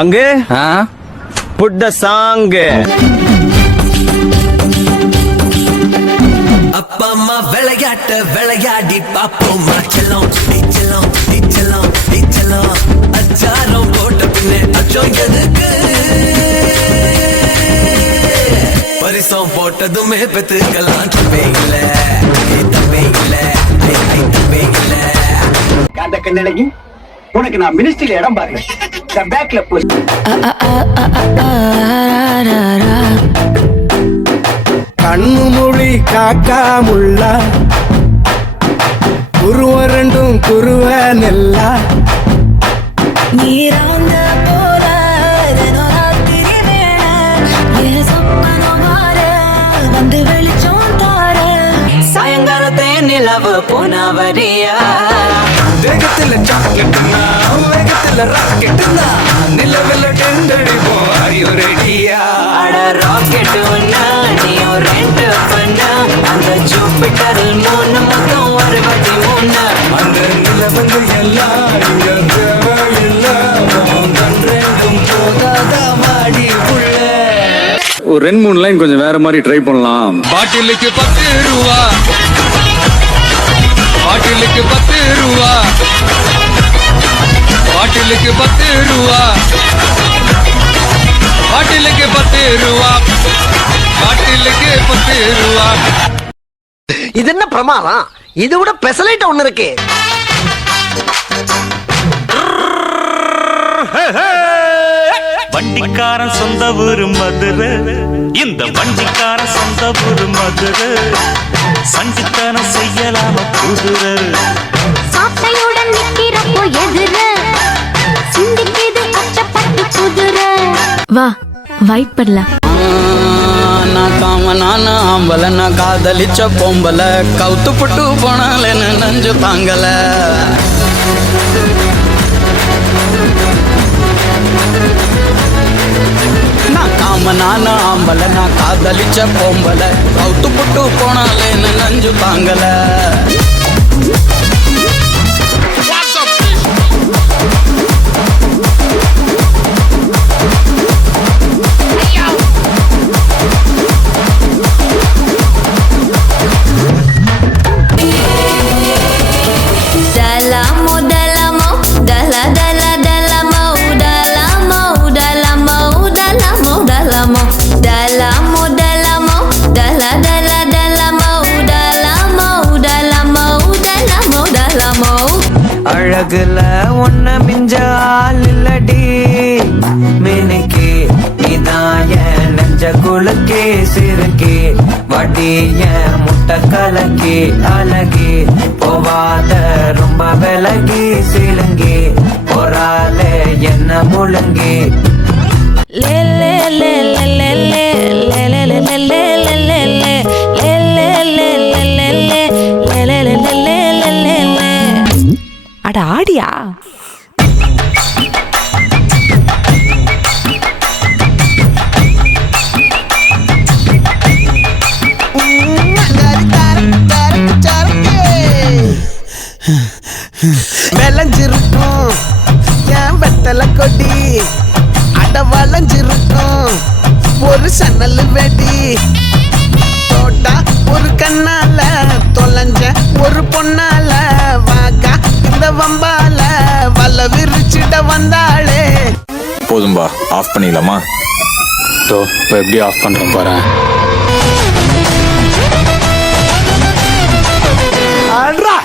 பங்கு put the song. அப்பா அம்மா விளையாட்ட விளையாடி பாப்போமா செல்லம் நீச்சலம் நீச்சலம் நீச்சலம் அச்சாரம் போட்ட பின்னே அச்சம் எதுக்கு பரிசம் போட்டதுமே பெத்துக்கலாம் தப்பே இல்ல தப்பே இல்ல தப்பே இல்ல காந்த கண்ணழகி உனக்கு நான் மினிஸ்ட்ரியில இடம் பாருங்க பேக்ல போய் கண்ணு மொழி காக்காமுள்ள குருவரண்டும் குருவ நெல்லா நீராங்க போல ராத்திரி வேளை சொப்பனம் மாற வந்து வெளிச்சம் தார சாயங்காலத்தே நிலவு போனவரியா வேகத்துல சாக்லேட்னா வேகத்துல ராக்கெட்னா நிலவில் டெண்டடிப்போம் ஐயோ ரெடியா அட ராக்கெட் ஒன்னா நீயோ ரெண்டு பண்ணா அந்த ஜூபிட்டர் மூணு மொத்தம் 63 அந்த நிலவங்க எல்லாம் இங்க தேவையில்லை கண்டெங்கும் போகாத மாடி உள்ள ஒரு 2-3 லைன் கொஞ்சம் வேற மாதிரி ட்ரை பண்ணலாம். பாட்டிலுக்கு 10 ரூபா, பாட்டிலுக்கு 10 ரூபா, பாட்டிலுக்கு 10 ரூபா, பாட்டிலுக்கு 10 ரூபா, பாட்டிலுக்கு 10 ரூபா. இது என்ன பிரமாதம்? இது விட பெசலைட் ஒண்ணு இருக்கு. வண்டிக்காரன் சொந்த ஊரு மதுரை, இந்த வண்டிக்காரன் சொந்த ஊரு மதுரை, சண்டித்தனம் செய்யலாம குதிரை சாட்டையுடன் நிக்கிறப்போ எதிர சிந்திக்கிது அச்சப்பட்டு குதிரை வா வைட் பண்ணலாம். நான் காமனான ஆம்பல நான் காதலிச்ச பொம்பல கவுத்து புட்டு போனால நஞ்சு தாங்கல நான் காமனான ஆம்பல நான் காதலிச்ச பொம்பல கவுத்து புட்டு போனால நஞ்சு தாங்கல அழகுல ஒன்ன மிஞ்ச ஆள் இல்லடி மினுக்கு நீதான் என் நெஞ்ச குலுக்கி சிறுக்கி வடிய முட்டை கலக்கி அழகி போவாத ரொம்ப விலகி சிலுங்கி போறாலே என்ன முழுங்கி அட ஆடியா விளைஞ்சிருக்கும் என் வெத்தலை கொடி அட வளைஞ்சிருக்கும் ஒரு சன்னல் வெடி தோட்டா ஒரு கண்ணால தொலைஞ்ச ஒரு பொண்ணால வாக்கா இந்த வம்பால வல்ல விரிச்சிட வந்தாளே. போதும்பா, ஆஃப் பண்ணிடலாமா? இப்போ எப்படி ஆஃப் பண்றோம் பாரு. ஆல்ரா